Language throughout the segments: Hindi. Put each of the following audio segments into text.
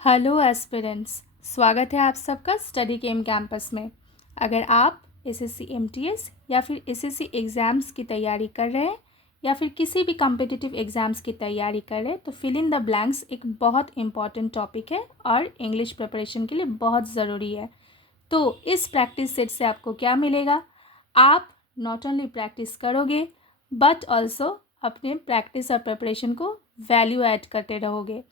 हेलो एस्पिरेंट्स, स्वागत है आप सबका स्टडी केम कैंपस में। अगर आप एसएससी एमटीएस या फिर एसएससी एग्ज़ाम्स की तैयारी कर रहे हैं या फिर किसी भी कॉम्पिटिटिव एग्ज़ाम्स की तैयारी कर रहे हैं तो फिल इन द ब्लैंक्स एक बहुत इंपॉर्टेंट टॉपिक है और इंग्लिश प्रिपरेशन के लिए बहुत ज़रूरी है। तो इस प्रैक्टिस सेट से आपको क्या मिलेगा? आप नॉट ओनली प्रैक्टिस करोगे बट ऑल्सो अपने प्रैक्टिस और प्रिपरेशन को वैल्यू ऐड करते रहोगे।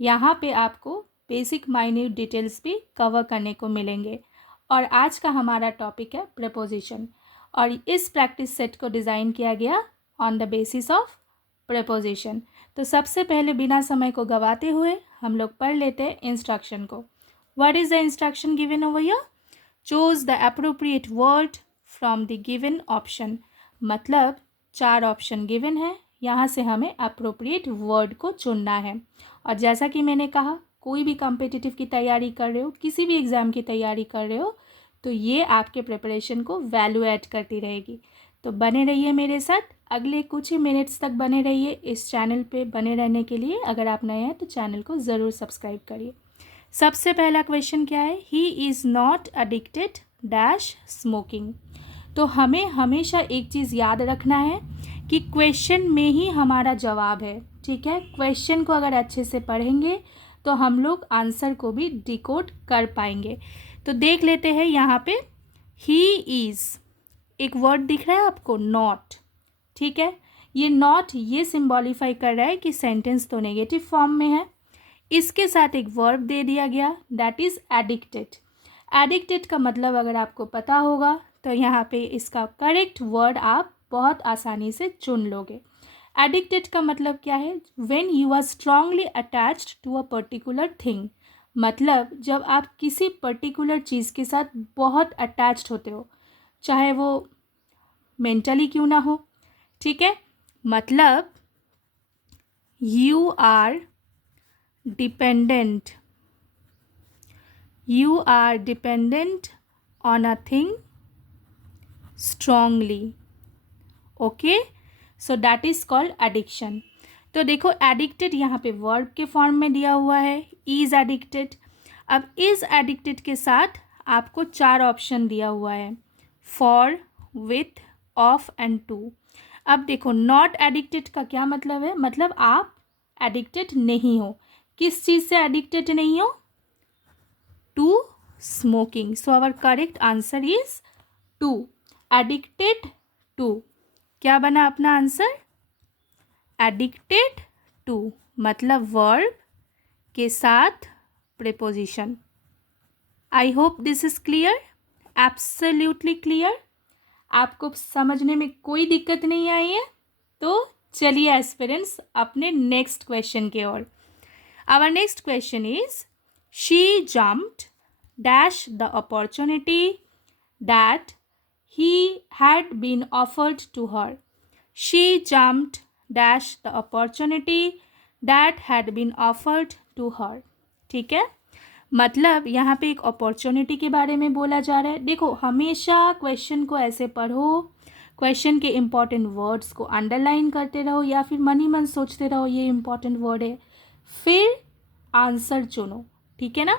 यहाँ पे आपको बेसिक माइन्यूट डिटेल्स भी कवर करने को मिलेंगे। और आज का हमारा टॉपिक है प्रेपोजिशन और इस प्रैक्टिस सेट को डिज़ाइन किया गया on the basis of preposition. तो सबसे पहले बिना समय को गवाते हुए हम लोग पढ़ लेते हैं इंस्ट्रक्शन को। What is the instruction given over here? Choose the appropriate word from the given option. मतलब 4 ऑप्शन गिवन है, यहाँ से हमें अप्रोप्रिएट वर्ड को चुनना है। और जैसा कि मैंने कहा, कोई भी कॉम्पिटिटिव की तैयारी कर रहे हो, किसी भी एग्ज़ाम की तैयारी कर रहे हो तो ये आपके प्रिपरेशन को वैल्यू ऐड करती रहेगी। तो बने रहिए मेरे साथ, अगले कुछ ही मिनट्स तक बने रहिए। इस चैनल पे बने रहने के लिए अगर आप नए हैं तो चैनल को ज़रूर सब्सक्राइब करिए। सबसे पहला क्वेश्चन क्या है? He is not addicted dash smoking. तो हमें हमेशा एक चीज़ याद रखना है कि क्वेश्चन में ही हमारा जवाब है। ठीक है, क्वेश्चन को अगर अच्छे से पढ़ेंगे तो हम लोग आंसर को भी डिकोड कर पाएंगे। तो देख लेते हैं यहाँ पे, ही इज़ एक वर्ड दिख रहा है आपको, नॉट। ठीक है, ये नॉट ये सिंबॉलिफाई कर रहा है कि सेंटेंस तो नेगेटिव फॉर्म में है। इसके साथ एक वर्ब दे दिया गया, दैट इज़ एडिक्टेड। एडिक्टेड का मतलब अगर आपको पता होगा तो यहाँ पे इसका करेक्ट वर्ड आप बहुत आसानी से चुन लोगे। एडिक्टेड का मतलब क्या है? When you are strongly attached to a particular thing. मतलब जब आप किसी पर्टिकुलर चीज़ के साथ बहुत अटैच्ड होते हो, चाहे वो मेंटली क्यों ना हो। ठीक है, मतलब you are dependent, you are dependent on a thing strongly. Okay, so that is called addiction. तो देखो, एडिक्टेड यहाँ पे वर्ब के फॉर्म में दिया हुआ है, इज एडिक्टेड। अब इज एडिक्टेड के साथ आपको 4 ऑप्शन दिया हुआ है, for, with, of and to. अब देखो, नॉट एडिक्टेड का क्या मतलब है? मतलब आप एडिक्टेड नहीं हो। किस चीज़ से एडिक्टेड नहीं हो? To smoking. So our correct answer is to, addicted to. क्या बना अपना आंसर? एडिक्टेड टू, मतलब वर्ब के साथ preposition. I hope this is clear, absolutely clear. आपको समझने में कोई दिक्कत नहीं आई है? तो चलिए एस्पिरेंट्स अपने नेक्स्ट क्वेश्चन की ओर। Our next question is, she jumped dash the opportunity that he had been offered to her. She jumped dash the opportunity that had been offered to her. ठीक है, मतलब यहाँ पे एक अपॉर्चुनिटी के बारे में बोला जा रहा है। देखो, हमेशा क्वेश्चन को ऐसे पढ़ो, क्वेश्चन के इम्पॉर्टेंट वर्ड्स को अंडरलाइन करते रहो या फिर मन ही मन सोचते रहो ये इम्पॉर्टेंट वर्ड है, फिर आंसर चुनो। ठीक है ना,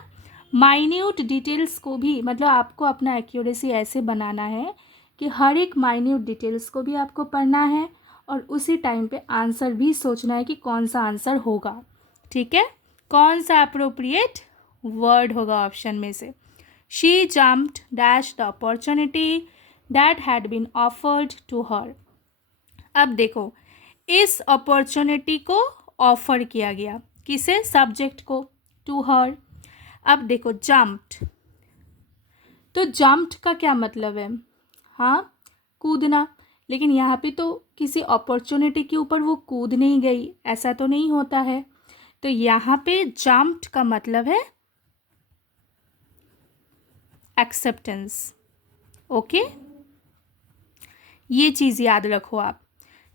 माइन्यूट डिटेल्स को भी, मतलब आपको अपना एक्यूरेसी ऐसे बनाना है कि हर एक माइन्यूट डिटेल्स को भी आपको पढ़ना है और उसी टाइम पे आंसर भी सोचना है कि कौन सा आंसर होगा। ठीक है, कौन सा अप्रोप्रिएट वर्ड होगा ऑप्शन में से। She jumped dash the opportunity that had been offered to her. अब देखो, इस अपॉर्चुनिटी को ऑफर किया गया, किसे? सब्जेक्ट को, टू हर। अब देखो, जम्प्ड, तो जम्प्ड का क्या मतलब है? हाँ, कूदना। लेकिन यहाँ पे तो किसी अपॉर्चुनिटी के ऊपर वो कूद नहीं गई, ऐसा तो नहीं होता है। तो यहाँ पे जम्प्ड का मतलब है एक्सेप्टेंस। ओके, ये चीज़ याद रखो आप।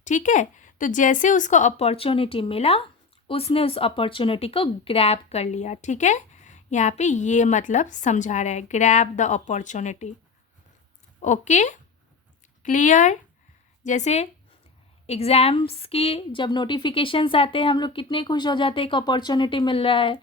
ठीक है, तो जैसे उसको अपॉर्चुनिटी मिला, उसने उस अपॉर्चुनिटी को ग्रैब कर लिया। ठीक है, यहाँ पे ये मतलब समझा रहा है, grab the opportunity. Okay, clear? जैसे एग्ज़ाम्स की जब नोटिफिकेशंस आते हैं हम लोग कितने खुश हो जाते हैं, एक अपॉर्चुनिटी मिल रहा है,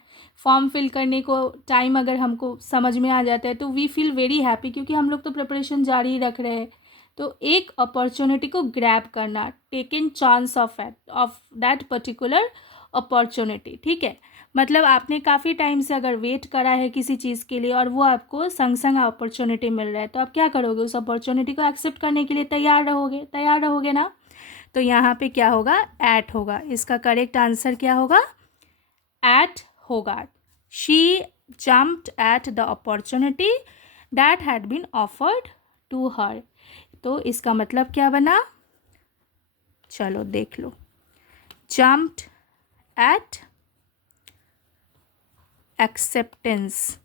फॉर्म फिल करने को टाइम अगर हमको समझ में आ जाता है तो वी फील वेरी हैप्पी, क्योंकि हम लोग तो प्रिपरेशन जारी रख रहे हैं। तो एक अपॉर्चुनिटी को ग्रैब करना, taken chance of that particular opportunity, ठीक है। मतलब आपने काफ़ी टाइम से अगर वेट करा है किसी चीज़ के लिए और वो आपको संग संग अपॉर्चुनिटी मिल रहा है, तो आप क्या करोगे, उस अपॉर्चुनिटी को एक्सेप्ट करने के लिए तैयार रहोगे ना। तो यहाँ पे क्या होगा, एट होगा। इसका करेक्ट आंसर क्या होगा, एट होगा। She jumped at the opportunity that had been offered to her. तो इसका मतलब क्या बना, चलो देख लो, जम्प्ड एट एक्सेप्टेंस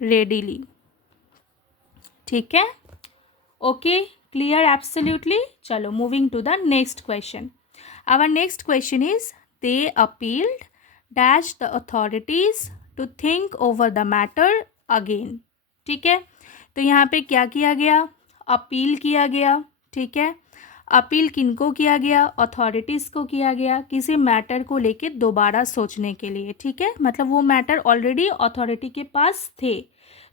रेडिली, ठीक है। Okay, clear, absolutely. चलो moving to the next question. Our next question is they appealed dash the authorities to think over the matter again, ठीक है। तो यहाँ पे क्या किया गया, अपील किया गया, ठीक है। अपील किनको किया गया, अथॉरिटीज़ को किया गया, किसी मैटर को लेके दोबारा सोचने के लिए, ठीक है। मतलब वो मैटर ऑलरेडी अथॉरिटी के पास थे,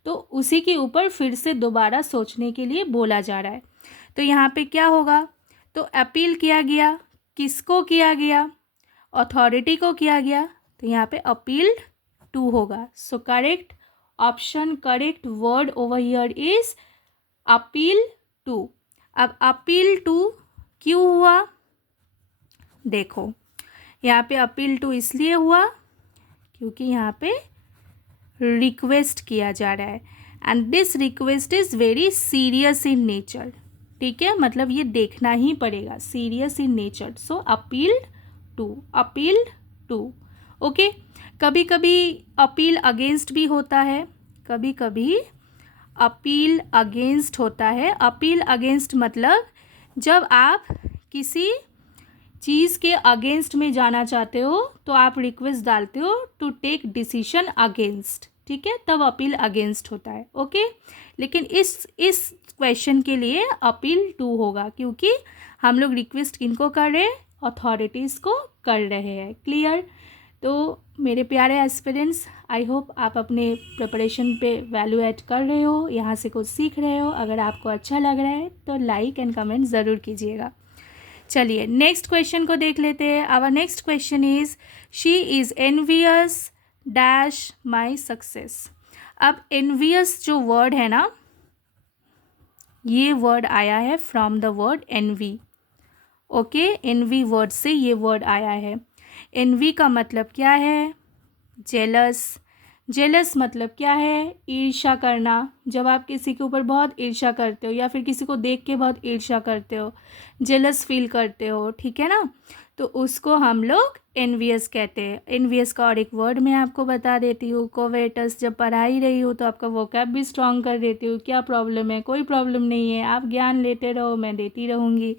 तो उसी के ऊपर फिर से दोबारा सोचने के लिए बोला जा रहा है। तो यहाँ पे क्या होगा, तो अपील किया गया, किसको किया गया, अथॉरिटी को किया गया, तो यहाँ पे अपील्ड टू होगा। So correct option, correct word over here is appeal to. अब अपील टू क्यों हुआ, देखो यहाँ पे अपील टू इसलिए हुआ क्योंकि यहाँ पे रिक्वेस्ट किया जा रहा है, and this request is very serious in nature, ठीक है। मतलब ये देखना ही पड़ेगा, serious in nature. So appealed to, okay. कभी कभी अपील अगेंस्ट भी होता है, कभी कभी अपील अगेंस्ट होता है। अपील अगेंस्ट मतलब जब आप किसी चीज़ के अगेंस्ट में जाना चाहते हो तो आप रिक्वेस्ट डालते हो टू टेक डिसीजन अगेंस्ट, ठीक है, तब अपील अगेंस्ट होता है, ओके। लेकिन इस क्वेश्चन के लिए अपील टू होगा, क्योंकि हम लोग रिक्वेस्ट किनको कर रहे हैं, अथॉरिटीज़ को कर रहे हैं। क्लियर। तो मेरे प्यारे एस्पिरेंट्स, आई होप आप अपने प्रिपरेशन पे वैल्यू ऐड कर रहे हो, यहाँ से कुछ सीख रहे हो। अगर आपको अच्छा लग रहा है तो लाइक एंड कमेंट ज़रूर कीजिएगा। चलिए नेक्स्ट क्वेश्चन को देख लेते हैं। Our next question is she is envious dash my success. अब एनवियस जो वर्ड है ना, ये वर्ड आया है from the word envy, okay. Envy word से ये वर्ड आया है। एनवी का मतलब क्या है, जेलस। जेलस मतलब क्या है, ईर्ष्या करना। जब आप किसी के ऊपर बहुत ईर्ष्या करते हो या फिर किसी को देख के बहुत ईर्ष्या करते हो, जेलस फील करते हो, ठीक है ना, तो उसको हम लोग एनवियस कहते हैं। एनवियस का और एक वर्ड मैं आपको बता देती हूँ, कोवेटस। जब पढ़ा ही रही हूँ तो आपका वोकैब भी स्ट्रॉन्ग कर देती हूँ। क्या प्रॉब्लम है, कोई प्रॉब्लम नहीं है, आप ज्ञान लेते रहो, मैं देती रहूँगी।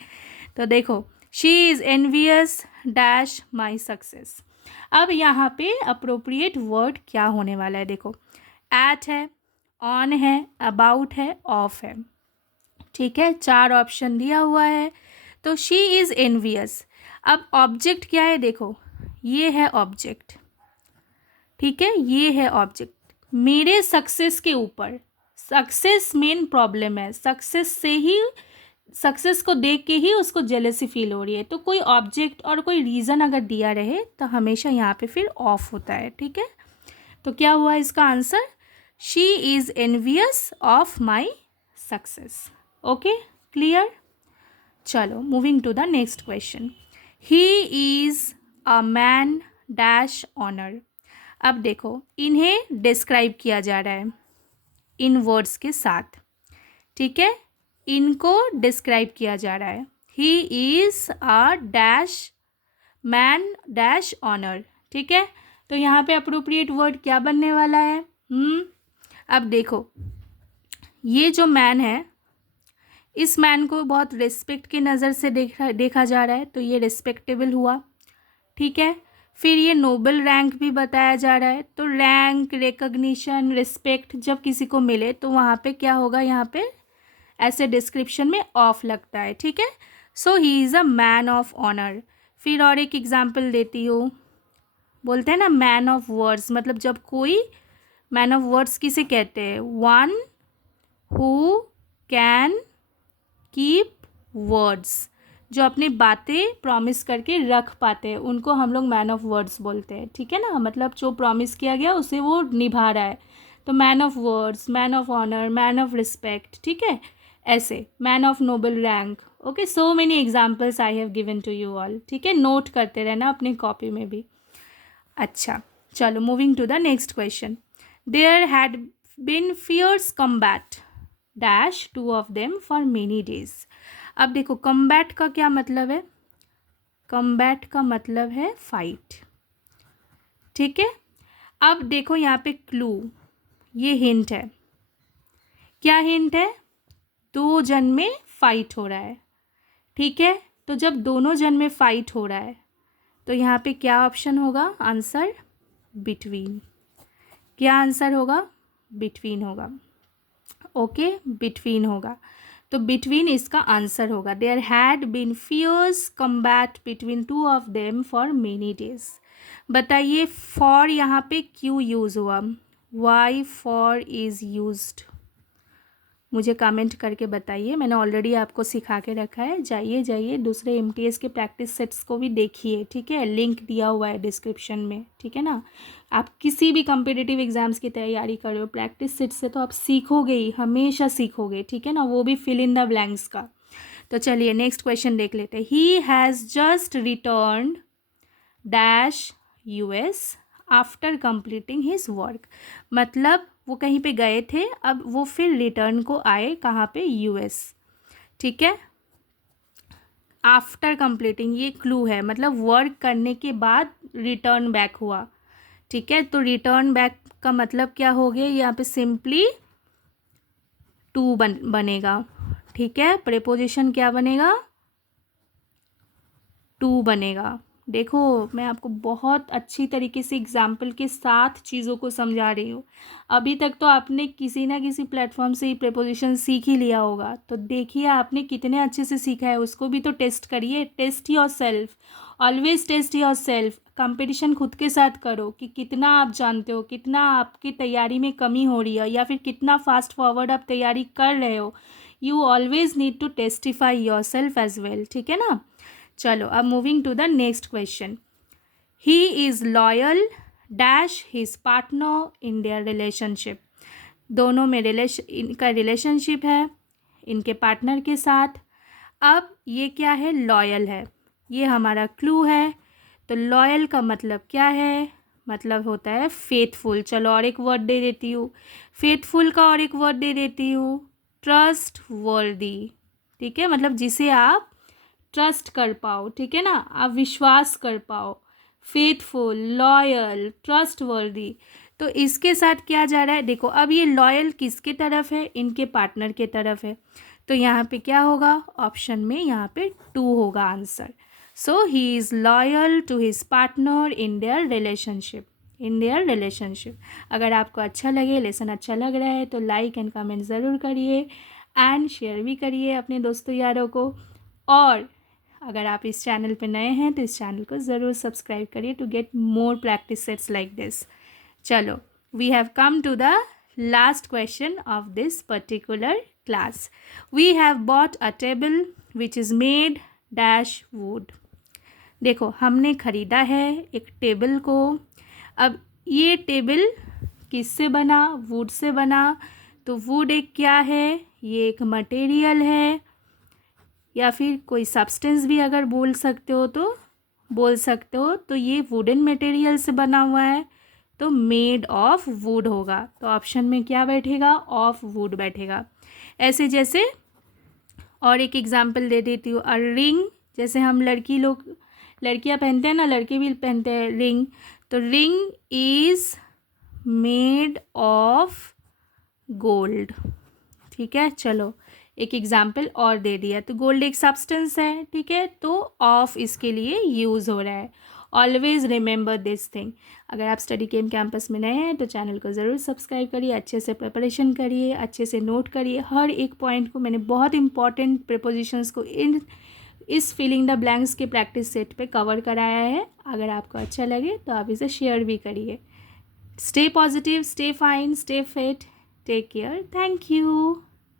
तो देखो, she is envious dash my success. अब यहाँ पे अप्रोप्रिएट वर्ड क्या होने वाला है, देखो, एट है, ऑन है, अबाउट है, ऑफ है, ठीक है। 4 ऑप्शन दिया हुआ है। तो शी इज़ एनवियस। अब ऑब्जेक्ट क्या है, देखो ये है ऑब्जेक्ट, ठीक है, ये है ऑब्जेक्ट। मेरे सक्सेस के ऊपर, सक्सेस मेन प्रॉब्लम है, सक्सेस को देख के ही उसको जेलसी फील हो रही है। तो कोई ऑब्जेक्ट और कोई रीज़न अगर दिया रहे तो हमेशा यहाँ पे फिर ऑफ होता है, ठीक है। तो क्या हुआ इसका answer, she is envious of my success, okay. Clear. चलो moving to the next question. He is a man dash honour. अब देखो, इन्हें डिस्क्राइब किया जा रहा है इन वर्ड्स के साथ, ठीक है। इनको डिस्क्राइब किया जा रहा है। He is a dash man dash honour, ठीक है। तो यहाँ पे अप्रोप्रिएट वर्ड क्या बनने वाला है, अब देखो, ये जो मैन है, इस मैन को बहुत रिस्पेक्ट की नज़र से देखा जा रहा है, तो ये रिस्पेक्टेबल हुआ, ठीक है। फिर ये नोबल रैंक भी बताया जा रहा है, तो रैंक, रिकग्निशन, रिस्पेक्ट जब किसी को मिले तो वहाँ पे क्या होगा, यहाँ पे ऐसे डिस्क्रिप्शन में ऑफ लगता है, ठीक है। So he is a man of honour. फिर और एक एग्जाम्पल देती हूँ, बोलते हैं ना मैन ऑफ वर्ड्स, मतलब जब कोई मैन ऑफ वर्ड्स किसे कहते हैं, one who can keep words, जो अपनी बातें प्रॉमिस करके रख पाते हैं उनको हम लोग मैन ऑफ वर्ड्स बोलते हैं, ठीक है ना, मतलब जो प्रॉमिस किया गया उसे वो निभा रहा है। तो man of words, man of honour, man of respect, ठीक है, ऐसे man of noble rank. Okay, so many examples I have given to you all, ठीक है, नोट करते रहना अपनी कॉपी में भी। अच्छा, चलो moving to the next question. There had been fierce combat dash two of them for many days. अब देखो कम्बैट का क्या मतलब है, कम्बैट का मतलब है फाइट, ठीक है। अब देखो यहाँ पे क्लू, ये हिंट है, क्या हिंट है, दो जन में फाइट हो रहा है, ठीक है। तो जब दोनों जन में फाइट हो रहा है तो यहाँ पे क्या ऑप्शन होगा, आंसर बिटवीन, क्या आंसर होगा, बिटवीन होगा। ओके, बिटवीन होगा, तो बिटवीन इसका आंसर होगा। There had been fierce combat between two of them for many days. बताइए फॉर यहाँ पे क्यों यूज़ हुआ, वाई फॉर इज़ यूज्ड, मुझे कमेंट करके बताइए। मैंने ऑलरेडी आपको सिखा के रखा है, जाइए दूसरे एमटीएस के प्रैक्टिस सेट्स को भी देखिए, ठीक है, लिंक दिया हुआ है डिस्क्रिप्शन में, ठीक है ना। आप किसी भी कम्पिटिटिव एग्जाम्स की तैयारी कर रहे हो, प्रैक्टिस सेट से तो आप सीखोगे ही, हमेशा सीखोगे, ठीक है ना, वो भी फिल इन द ब्लैंक्स का। तो चलिए नेक्स्ट क्वेश्चन देख लेते हैं। He has just returned dash US after completing his work, मतलब वो कहीं पे गए थे, अब वो फिर रिटर्न को आए कहाँ पे, यूएस, ठीक है। आफ्टर कंप्लीटिंग ये क्लू है, मतलब वर्क करने के बाद रिटर्न बैक हुआ, ठीक है। तो रिटर्न बैक का मतलब क्या हो गया, यहाँ पे सिंपली टू बनेगा, ठीक है। प्रेपोजिशन क्या बनेगा, टू बनेगा। देखो मैं आपको बहुत अच्छी तरीके से एग्जाम्पल के साथ चीज़ों को समझा रही हूँ। अभी तक तो आपने किसी ना किसी प्लेटफॉर्म से ही प्रेपोजिशन सीख ही लिया होगा, तो देखिए आपने कितने अच्छे से सीखा है, उसको भी तो टेस्ट करिए। Test yourself, always test yourself. Competition खुद के साथ करो कि कितना आप जानते हो, कितना आपकी तैयारी में कमी हो रही है, या फिर कितना फास्ट फॉरवर्ड आप तैयारी कर रहे हो। You always need to testify yourself as well, ठीक है ना। चलो अब moving to the next question. He is loyal dash his partner in their relationship, दोनों में इनका रिलेशनशिप है इनके पार्टनर के साथ। अब ये क्या है, लॉयल है, ये हमारा क्लू है। तो लॉयल का मतलब क्या है, मतलब होता है फेथफुल। चलो और एक वर्ड दे देती हूँ, फेथफुल का और एक वर्ड दे देती हूँ, ट्रस्ट वर्दी, ठीक है, मतलब जिसे आप ट्रस्ट कर पाओ, ठीक है ना, आप विश्वास कर पाओ। फेथफुल, लॉयल, ट्रस्टवर्दी, तो इसके साथ क्या जा रहा है, देखो अब ये लॉयल किसके तरफ है, इनके पार्टनर के तरफ है, तो यहाँ पे क्या होगा, ऑप्शन में यहाँ पे टू होगा answer. So he is loyal to his partner in their relationship, in their relationship. अगर आपको अच्छा लगे, लेसन अच्छा लग रहा है, तो लाइक एंड कमेंट ज़रूर करिए एंड शेयर भी करिए अपने दोस्तों यारों को। और अगर आप इस चैनल पे नए हैं तो इस चैनल को ज़रूर सब्सक्राइब करिए to get more practice sets like this. चलो we have come to the last question of this particular class. We have bought a table which is made dash wood. देखो हमने ख़रीदा है एक टेबल को। अब ये टेबल किससे बना, वुड से बना। तो वुड एक क्या है, ये एक मटेरियल है, या फिर कोई सब्सटेंस भी अगर बोल सकते हो तो बोल सकते हो। तो ये वुडन मटेरियल से बना हुआ है, तो मेड ऑफ वुड होगा। तो ऑप्शन में क्या बैठेगा, ऑफ वुड बैठेगा। ऐसे जैसे और एक एग्जांपल दे देती हूँ, अ रिंग, जैसे हम लड़कियाँ पहनते हैं ना, लड़के भी पहनते हैं रिंग, तो ring is made of gold, ठीक है। चलो एक एग्जाम्पल और दे दिया, तो गोल्ड एक सब्सटेंस है, ठीक है, तो ऑफ इसके लिए यूज़ हो रहा है। Always remember this thing. अगर आप स्टडी केम कैंपस में नए हैं तो चैनल को ज़रूर सब्सक्राइब करिए, अच्छे से प्रिपरेशन करिए, अच्छे से नोट करिए हर एक पॉइंट को। मैंने बहुत इंपॉर्टेंट प्रीपोजिशंस को इन इस फिलिंग द ब्लैंक्स के प्रैक्टिस सेट पे कवर कराया है। अगर आपको अच्छा लगे तो आप इसे शेयर भी करिए। Stay positive, stay fine, stay fit, take care, thank you.